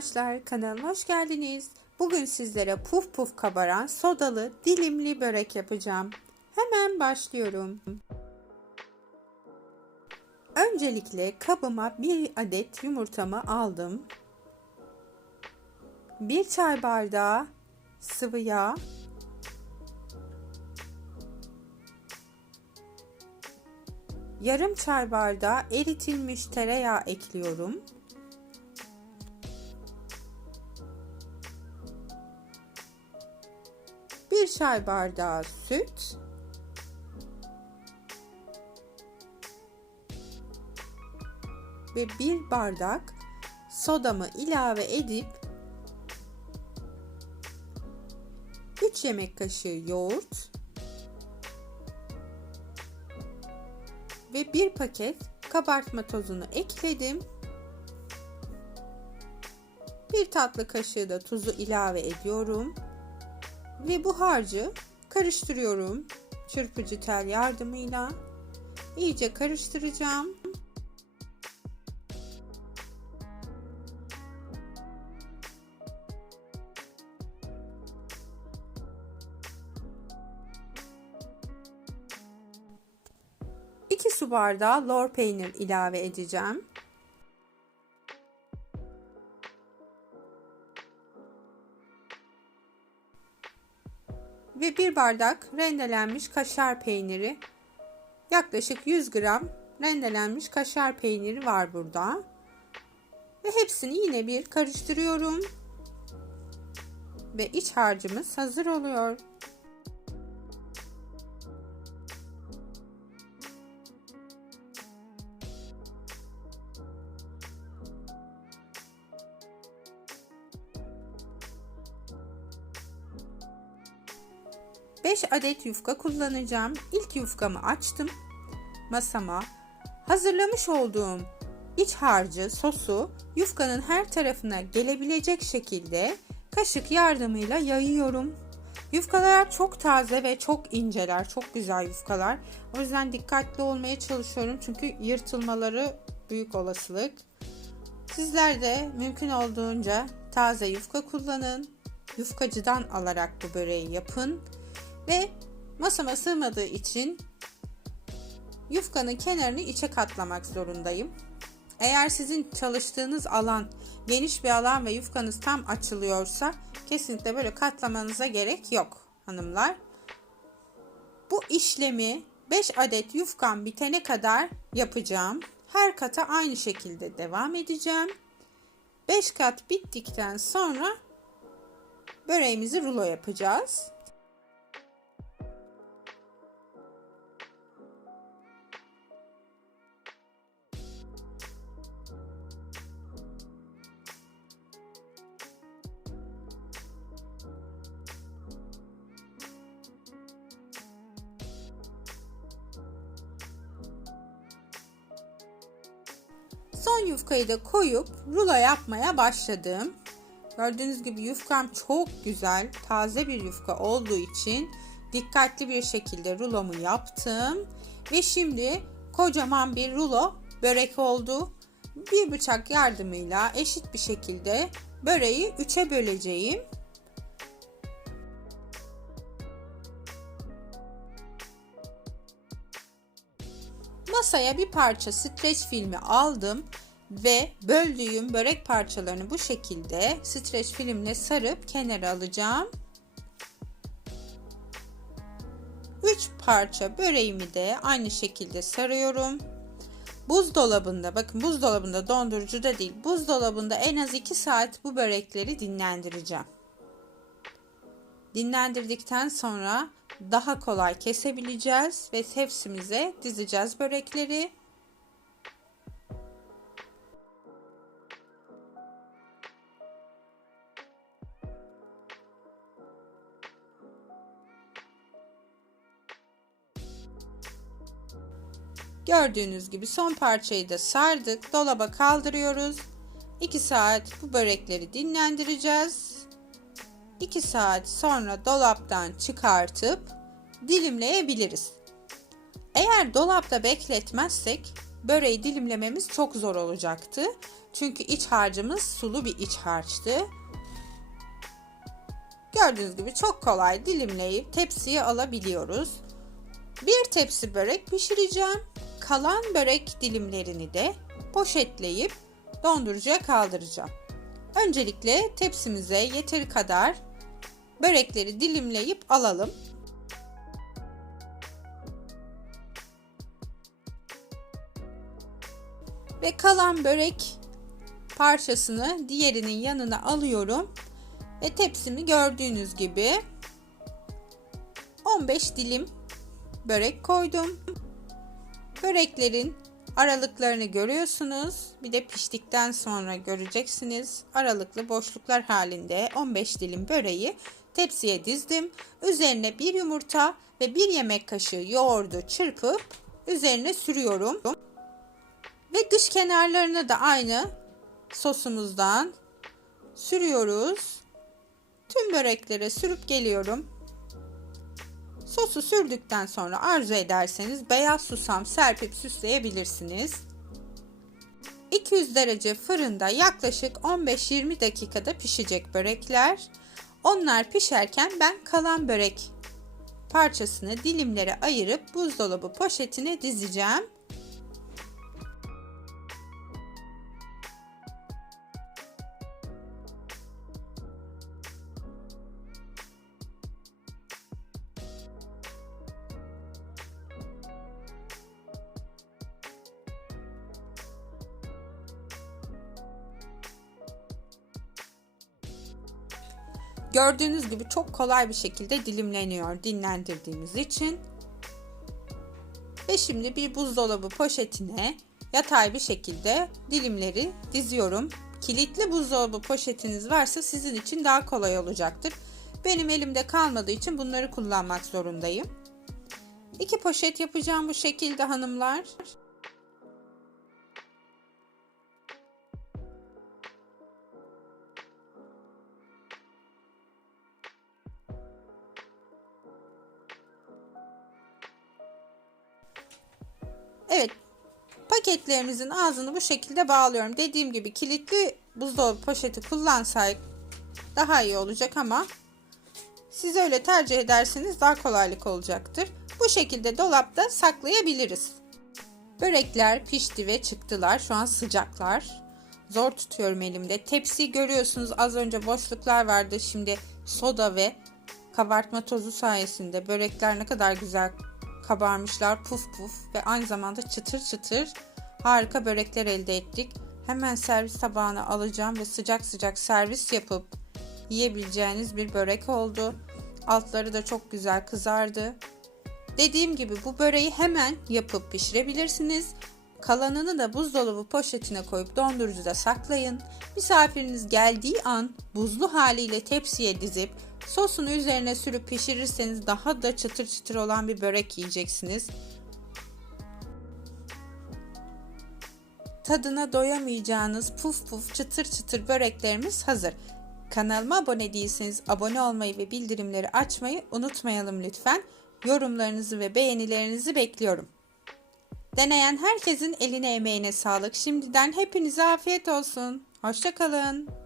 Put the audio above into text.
arkadaşlar kanalıma hoş geldiniz. Bugün sizlere puf puf kabaran sodalı dilimli börek yapacağım. Hemen başlıyorum. Öncelikle kabıma bir adet yumurtamı aldım. Bir çay bardağı sıvı yağ. Yarım çay bardağı eritilmiş tereyağı ekliyorum. Bir çay bardağı süt, ve bir bardak sodamı ilave edip 3 yemek kaşığı yoğurt ve bir paket kabartma tozunu ekledim. Bir tatlı kaşığı da tuzu ilave ediyorum. Ve bu harcı karıştırıyorum. Çırpıcı tel yardımıyla. iyice karıştıracağım. Su bardağı lor peynir ilave edeceğim. Ve bir bardak rendelenmiş kaşar peyniri. Yaklaşık 100 gram rendelenmiş kaşar peyniri var burada. Ve hepsini yine bir karıştırıyorum. Ve iç harcımız hazır oluyor. 5 adet yufka kullanacağım. İlk yufkamı açtım. Masama hazırlamış olduğum iç harcı, sosu yufkanın her tarafına gelebilecek şekilde kaşık yardımıyla yayıyorum. Yufkalar çok taze ve çok inceler, çok güzel yufkalar. O yüzden dikkatli olmaya çalışıyorum çünkü yırtılmaları büyük olasılık. Sizler de mümkün olduğunca taze yufka kullanın. Yufkacıdan alarak bu böreği yapın. Ve masama sığmadığı için yufkanın kenarını içe katlamak zorundayım. Eğer sizin çalıştığınız alan geniş bir alan ve yufkanız tam açılıyorsa kesinlikle böyle katlamanıza gerek yok hanımlar. Bu işlemi 5 adet yufkan bitene kadar yapacağım. Her kata aynı şekilde devam edeceğim. 5 kat bittikten sonra böreğimizi rulo yapacağız. Son yufkayı da koyup rulo yapmaya başladım. Gördüğünüz gibi yufkam çok güzel, taze bir yufka olduğu için dikkatli bir şekilde rulomu yaptım. Ve şimdi kocaman bir rulo börek oldu. Bir bıçak yardımıyla eşit bir şekilde böreği üçe böleceğim. Masaya bir parça streç filmi aldım ve böldüğüm börek parçalarını bu şekilde streç filmle sarıp kenara alacağım. 3 parça böreğimi de aynı şekilde sarıyorum. Buzdolabında bakın buzdolabında dondurucuda değil buzdolabında en az 2 saat bu börekleri dinlendireceğim. Dinlendirdikten sonra daha kolay kesebileceğiz ve tepsimize dizeceğiz börekleri. Gördüğünüz gibi son parçayı da sardık. Dolaba kaldırıyoruz. 2 saat bu börekleri dinlendireceğiz. 2 saat sonra dolaptan çıkartıp dilimleyebiliriz. Eğer dolapta bekletmezsek böreği dilimlememiz çok zor olacaktı. Çünkü iç harcımız sulu bir iç harçtı. Gördüğünüz gibi çok kolay dilimleyip tepsiye alabiliyoruz. Bir tepsi börek pişireceğim. Kalan börek dilimlerini de poşetleyip dondurucuya kaldıracağım. Öncelikle tepsimize yeteri kadar börekleri dilimleyip alalım. Ve kalan börek parçasını diğerinin yanına alıyorum. Ve tepsimi gördüğünüz gibi 15 dilim börek koydum. Böreklerin aralıklarını görüyorsunuz. Bir de piştikten sonra göreceksiniz. Aralıklı boşluklar halinde 15 dilim böreği tepsiye dizdim. Üzerine bir yumurta ve bir yemek kaşığı yoğurdu çırpıp üzerine sürüyorum. Ve dış kenarlarına da aynı sosumuzdan sürüyoruz. Tüm böreklere sürüp geliyorum. Sosu sürdükten sonra arzu ederseniz beyaz susam serpip süsleyebilirsiniz. 200 derece fırında yaklaşık 15-20 dakikada pişecek börekler. Onlar pişerken ben kalan börek parçasını dilimlere ayırıp buzdolabı poşetine dizeceğim. Gördüğünüz gibi çok kolay bir şekilde dilimleniyor dinlendirdiğimiz için. Ve şimdi bir buzdolabı poşetine yatay bir şekilde dilimleri diziyorum. Kilitli buzdolabı poşetiniz varsa sizin için daha kolay olacaktır. Benim elimde kalmadığı için bunları kullanmak zorundayım. İki poşet yapacağım bu şekilde hanımlar. Paketlerimizin ağzını bu şekilde bağlıyorum. Dediğim gibi kilitli buzdolabı poşeti kullansaydık daha iyi olacak ama siz öyle tercih ederseniz daha kolaylık olacaktır. Bu şekilde dolapta saklayabiliriz. Börekler pişti ve çıktılar. Şu an sıcaklar. Zor tutuyorum elimde. Tepsiyi görüyorsunuz az önce boşluklar vardı. Şimdi soda ve kabartma tozu sayesinde börekler ne kadar güzel kabarmışlar puf puf ve aynı zamanda çıtır çıtır harika börekler elde ettik. Hemen servis tabağına alacağım ve sıcak sıcak servis yapıp yiyebileceğiniz bir börek oldu. Altları da çok güzel kızardı. Dediğim gibi bu böreği hemen yapıp pişirebilirsiniz. Kalanını da buzdolabı poşetine koyup dondurucuda saklayın. Misafiriniz geldiği an buzlu haliyle tepsiye dizip Sosunu üzerine sürüp pişirirseniz daha da çıtır çıtır olan bir börek yiyeceksiniz. Tadına doyamayacağınız puf puf çıtır çıtır böreklerimiz hazır. Kanalıma abone değilseniz abone olmayı ve bildirimleri açmayı unutmayalım lütfen. Yorumlarınızı ve beğenilerinizi bekliyorum. Deneyen herkesin eline emeğine sağlık. Şimdiden hepinize afiyet olsun. Hoşçakalın.